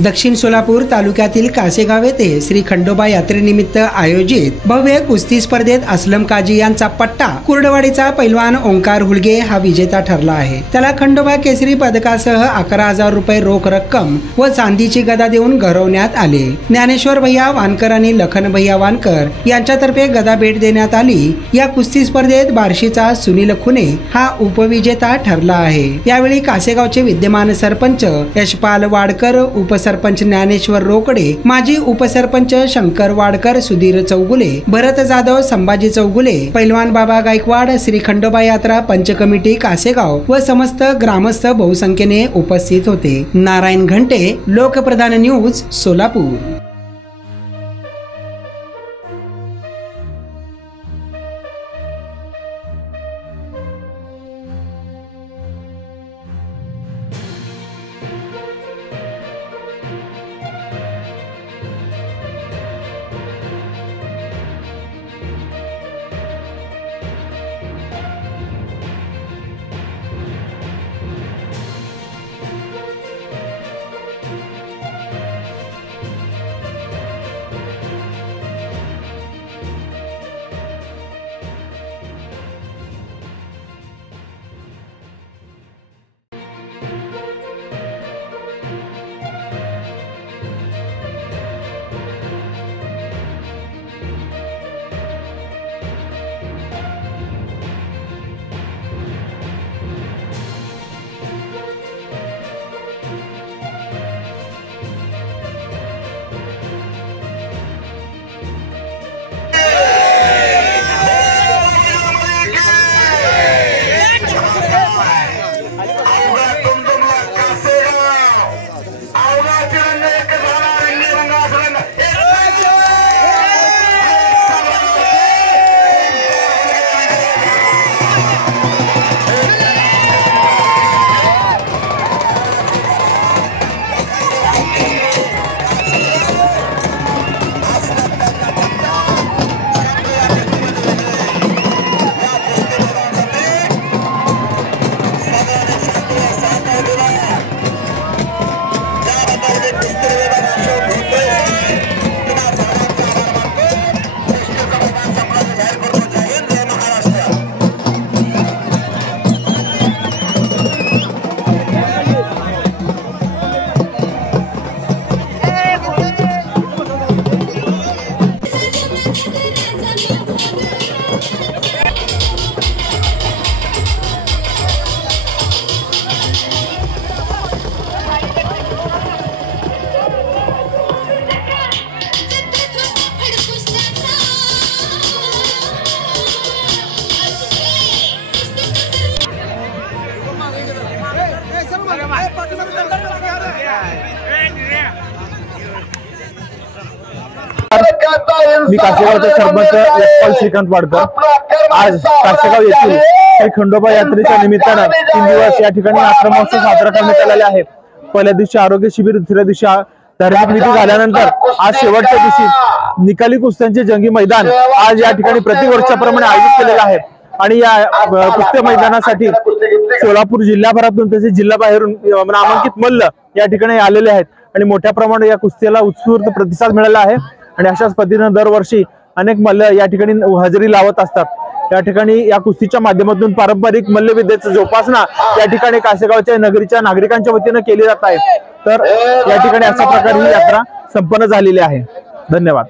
दक्षिण सोलापूर तालुक्यातील कासेगाव येथे श्री खंडोबा यात्रेनिमित्त आयोजित भव्य कुस्ती स्पर्धेत असलम काजी यांचा पट्टा कुर्डवाडीचा पैलवान ओंकार हुलगे हा विजेता ठरला आहे। त्याला खंडोबा केसरी पदकासह 11,000 रुपये रोख रक्कम व चांदीची गदा देऊन गौरवण्यात आले। ज्ञानेश्वर भैया वानकर आणि लखन भैया वानकर यांच्यातर्फे गदा भेट देण्यात आली। या कुस्ती स्पर्धेत बार्शीचा सुनील खुने हा उपविजेता ठरला आहे। यावेळी कासेगावचे विद्यमान सरपंच यशपाल वाडकर, उपसरपंच ज्ञानेश्वर रोकडे, माजी उपसरपंच शंकर वाडकर, सुधीर चौगुले, भरत जाधव, संभाजी चौगुले, पैलवान बाबा गायकवाड, श्री खंडोबा यात्रा पंच कमिटी कासेगाव व समस्त ग्रामस्थ बहुसंख्येने उपस्थित होते। नारायण घंटे, लोकप्रधान न्यूज, सोलापूर। मी कासेगावचे सरपंच यशपाल श्रीकांत वाडकर आज कासेगाव येथील श्री खंडोबा यात्रेच्या निमित्तानं 3 दिवस या ठिकाणी आश्रम महोत्सव साजरा करण्यात आलेला आहे। पहिल्या दिवशी आरोग्य शिबिर, दुसऱ्या दिवशी धार्मिक विधी झाल्यानंतर आज शेवटच्या दिवशी निकाली कुस्त्यांचे जंगी मैदान आज या ठिकाणी प्रतिवर्षाप्रमाणे आयोजित केलेले आहे। आणि या कुस्ती मैदानासाठी सोलापूर जिल्ह्याभरातून तसेच जिल्ह्याबाहेरून नामांकित मल्ल या ठिकाणी आलेले आहेत आणि मोठ्या प्रमाणात या कुस्तीला उत्स्फूर्त प्रतिसाद मिळाला आहे। आणि अशाच पद्धतीने दरवर्षी अनेक मल्ल या ठिकाणी हजेरी लावत असतात। या ठिकाणी या कुस्तीच्या माध्यमातून पारंपरिक मल्लविद्येची जोपासना या ठिकाणी कासेगावच्या नगरीच्या नागरिकांच्या वतीने केली जात आहे। तर या ठिकाणी अशा प्रकारे ही यात्रा संपन्न झालेली आहे। धन्यवाद।